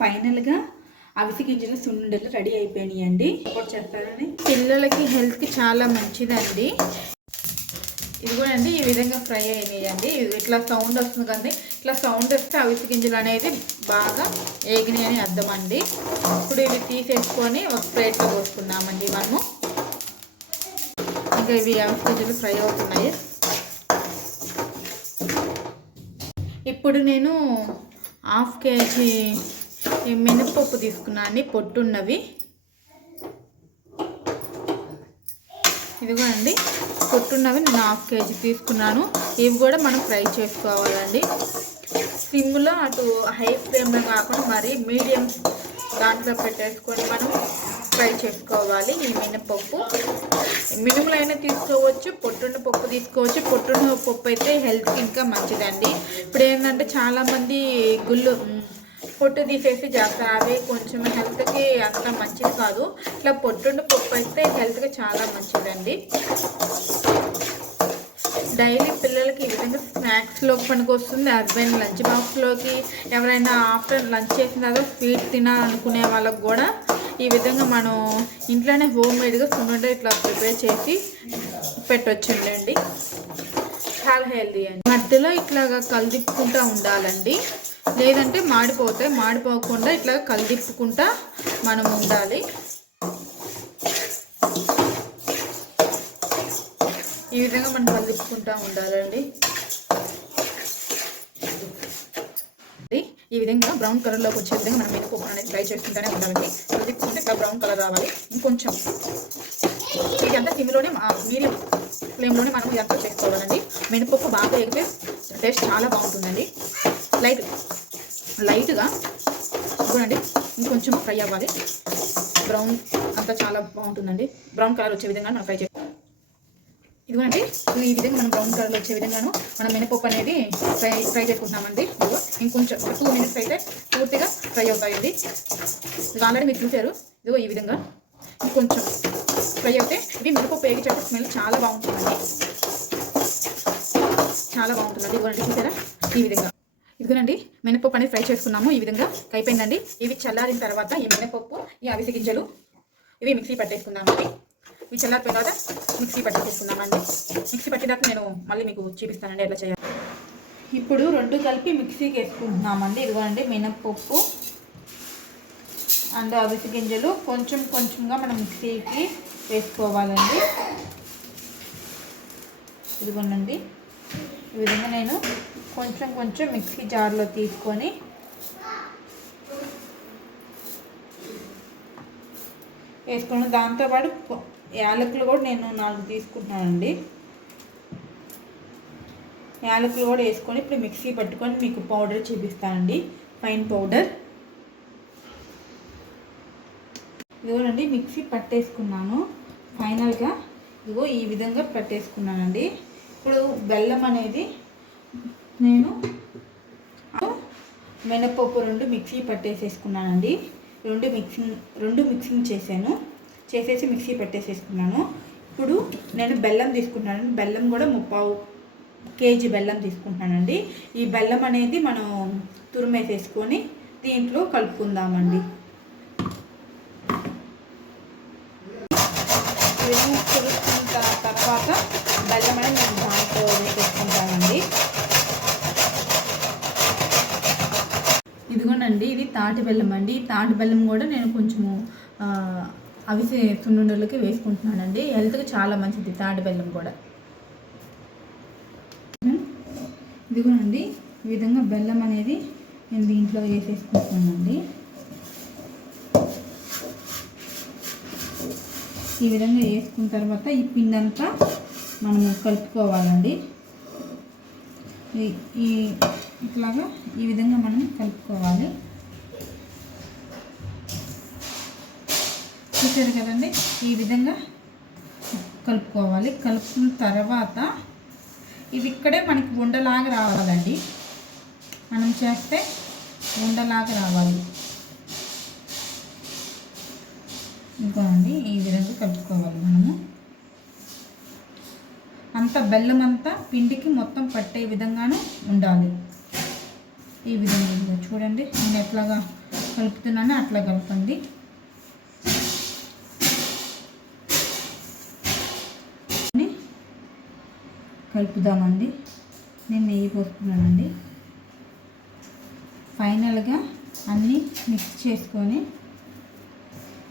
ఫైనల్గా అవిసి గింజల సున్నుండలు రెడీ అయిపోయినాయండి. సపోర్ట్ చేస్తారని పిల్లలకి హెల్త్కి చాలా మంచిదండి. ఇది కూడా అండి ఈ విధంగా ఫ్రై అయినాయండి. ఇది ఇట్లా సౌండ్ వస్తుంది కానీ ఇట్లా సౌండ్ వస్తే అవిసి గింజలు అనేది బాగా ఏగినాయి అని అర్థం అండి ఇప్పుడు ఇవి తీసేసుకొని ఒక ప్లేట్లో పోసుకున్నామండి మనము. ఇంకా ఇవి అవిసి గింజలు ఫ్రై అవుతున్నాయి. ఇప్పుడు నేను హాఫ్ కేజీ మినపప్పు తీసుకున్నాను అండి పొట్టున్నవి. ఇదిగో అండి పొట్టున్నవి నేను హాఫ్ కేజీ తీసుకున్నాను. ఇవి కూడా మనం ఫ్రై చేసుకోవాలండి. సిమ్లో అటు హై ఫ్లేమ్లో కాకుండా మరి మీడియం దాంట్లో పెట్టేసుకొని మనం ఫ్రై చేసుకోవాలి ఈ మినపప్పు. మినుములు అయినా తీసుకోవచ్చు పొట్టున్న పప్పు తీసుకోవచ్చు. పొట్టున్న పప్పు అయితే హెల్త్కి ఇంకా మంచిదండి. ఇప్పుడు ఏంటంటే చాలామంది గుళ్ళు పొట్టు తీసేసి చేస్తారు అవి కొంచెం హెల్త్కి అంత మంచిది కాదు. ఇట్లా పొట్టుండి పప్పు అయితే హెల్త్కి చాలా మంచిదండి. డైలీ పిల్లలకి ఈ విధంగా స్నాక్స్లోకి పనికి వస్తుంది హస్బెండ్ లంచ్ బాక్స్లోకి ఎవరైనా ఆఫ్టర్ లంచ్ చేసిన తర్వాత స్వీట్ తినాలనుకునే వాళ్ళకి కూడా ఈ విధంగా మనం ఇంట్లోనే హోమ్ మేడ్గా సున్నుండ ఇట్లా ప్రిపేర్ చేసి పెట్టొచ్చుండండి చాలా హెల్తీ అండి. మధ్యలో ఇట్లాగా కలిదిప్పుకుంటూ ఉండాలండి. లేదంటే మాడిపోతాయి. మాడిపోకుండా ఇట్లా కలిదిప్పుకుంటా మనం ఉండాలి. ఈ విధంగా మనం కలిదిప్పుకుంటా ఉండాలండి. ఈ విధంగా బ్రౌన్ కలర్లోకి వచ్చే విధంగా మనం మినపప్పు అనేది ట్రై చేసుకుంటూనే ఉండాలండి కలిదిప్పుకుంటే ఇట్లా బ్రౌన్ కలర్ రావాలి. ఇంకొంచెం ఇదంతా అంతా సిమ్లోనే మీడియం ఫ్లేమ్లోనే మనం ఇదంతా చేసుకోవాలండి. మినపప్పు బాగా ఎగితే టేస్ట్ చాలా బాగుంటుందండి. లైట్ లైట్గా చూడండి ఇంకొంచెం ఫ్రై అవ్వాలి. బ్రౌన్ అంతా చాలా బాగుంటుందండి. బ్రౌన్ కలర్ వచ్చే విధంగా మనం ఫ్రై చేస్తాం ఇదిగోనండి ఇది ఈ విధంగా మనం బ్రౌన్ కలర్ వచ్చే విధంగాను మనం మినపప్పు అనేది ఫ్రై ఫ్రై చేసుకుంటున్నామండి. ఇదిగో ఇంకొంచెం టూ మినిట్స్ అయితే పూర్తిగా ఫ్రై అవుతాయండి. ఇది ఆల్రెడీ మీరు చూసారు ఇదిగో ఈ విధంగా ఇంకొంచెం ఫ్రై అయితే ఇది మినపప్పు వేగించేటప్పుడు స్మెల్ చాలా బాగుంటుందండి. చాలా బాగుంటుందండి. ఇదిగోనండి చూసారా? ఈ విధంగా. ఇదిగోనండి మినపప్పు అనేది ఫ్రై చేసుకున్నాము. ఈ విధంగా అయిపోయిందండి. ఇవి చల్లారిన తర్వాత ఈ మినపప్పు ఈ అవిసె గింజలు ఇవి మిక్సీ పట్టేసుకుందామండి. ఇవి చల్లారిపోయిన తర్వాత మిక్సీ పట్టేసుకుందామండి. మిక్సీ పట్టినాక నేను మళ్ళీ మీకు చూపిస్తానండి ఎట్లా చేయాలి. ఇప్పుడు రెండు కలిపి మిక్సీకి వేసుకుంటున్నామండి. ఇదిగోనండి మినపప్పు అండ్ అవిసె గింజలు కొంచెం కొంచెంగా మనం మిక్సీకి వేసుకోవాలండి. ఇదిగోనండి. ఈ విధంగా నేను కొంచెం కొంచెం మిక్సీ జార్లో తీసుకొని వేసుకుని దాంతోపాటు యాలకులు కూడా నేను నాలుగు తీసుకుంటున్నానండి. యాలకులు కూడా వేసుకొని ఇప్పుడు మిక్సీ పట్టుకొని మీకు పౌడర్ చూపిస్తానండి. Fine powder. ఇదిగోనండి మిక్సీ పట్టేసుకున్నాను. ఫైనల్గా ఇదిగో ఈ విధంగా పట్టేసుకున్నానండి. ఇప్పుడు బెల్లం అనేది నేను మినపప్పు రెండు మిక్సీ పట్టేసేసుకున్నానండి. రెండు మిక్సింగ్ రెండు మిక్సింగ్ చేశాను. చేసేసి మిక్సీ పెట్టేసేసుకున్నాను. ఇప్పుడు నేను బెల్లం తీసుకుంటున్నాను. బెల్లం కూడా ముప్పావు కేజీ బెల్లం తీసుకుంటున్నానండి. ఈ బెల్లం అనేది మనం తురిమేసేసుకొని దీంట్లో కలుపుకుందామండి. తర్వాత బెల్లం అనేది నేను ఇదిగోనండి ఇది తాటి బెల్లం అండి. తాటి బెల్లం కూడా నేను కొంచెము ఆ, అవిసె సున్నుండలకి వేసుకుంటున్నానండి. హెల్త్కి చాలా మంచిది తాటి బెల్లం కూడా. ఇదిగోనండి ఈ విధంగా బెల్లం అనేది నేను దీంట్లో వేసేసుకుంటున్నానండి. ఈ విధంగా వేసుకున్న తర్వాత ఈ పిండి అంతా మనము కలుపుకోవాలండి. ఈ- ఈ ఇట్లాగా ఈ విధంగా మనం కలుపుకోవాలి. చూసారు కదండి? ఈ విధంగా కలుపుకోవాలి. కలుపుకున్న తర్వాత ఇవి ఇక్కడే మనకి ఉండలాగా రావాలండి. మనం చేస్తే ఉండలాగా రావాలి. ఇంకోనండి ఈ విధంగా కలుపుకోవాలి మనము. అంత బెల్లం అంతా పిండికి మొత్తం పట్టే విధంగానే ఉండాలి. ఈ విధంగా చూడండి నేను ఎట్లాగా కలుపుతున్నానో అట్లా కలపండి. కలుపుదామండి. నేను నెయ్యి పోస్తున్నానండి ఫైనల్గా అన్నీ మిక్స్ చేసుకొని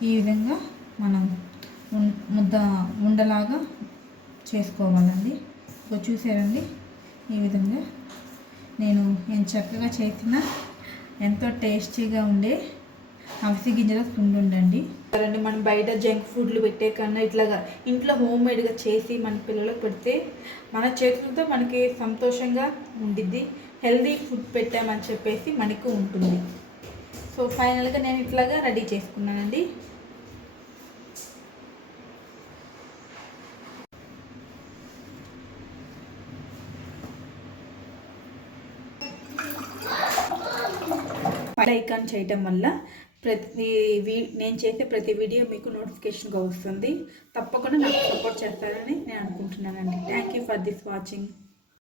ఈ విధంగా మనం ముద్ద ఉండలాగా చేసుకోవాలండి. సో చూసారండి ఈ విధంగా నేను నేను చక్కగా చేసిన ఎంతో టేస్టీగా ఉండే అవిసి గింజల సుండు ఉండండి సరేండి మనం బయట జంక్ ఫుడ్లు పెట్టే కన్నా ఇట్లాగా ఇంట్లో హోమ్ మేడ్గా చేసి మన పిల్లలకు పెడితే మన చేతులతో మనకి సంతోషంగా ఉండిద్ది. హెల్దీ ఫుడ్ పెట్టామని చెప్పేసి మనకు ఉంటుంది. సో ఫైనల్గా నేను ఇట్లాగా రెడీ చేసుకున్నానండి. ఐకాన్ చేయటం వల్ల ప్రతి వీ నేను చేసే ప్రతి వీడియో మీకు నోటిఫికేషన్గా వస్తుంది. తప్పకుండా నాకు సపోర్ట్ చేస్తారని నేను అనుకుంటున్నానండి. Thank you for this watching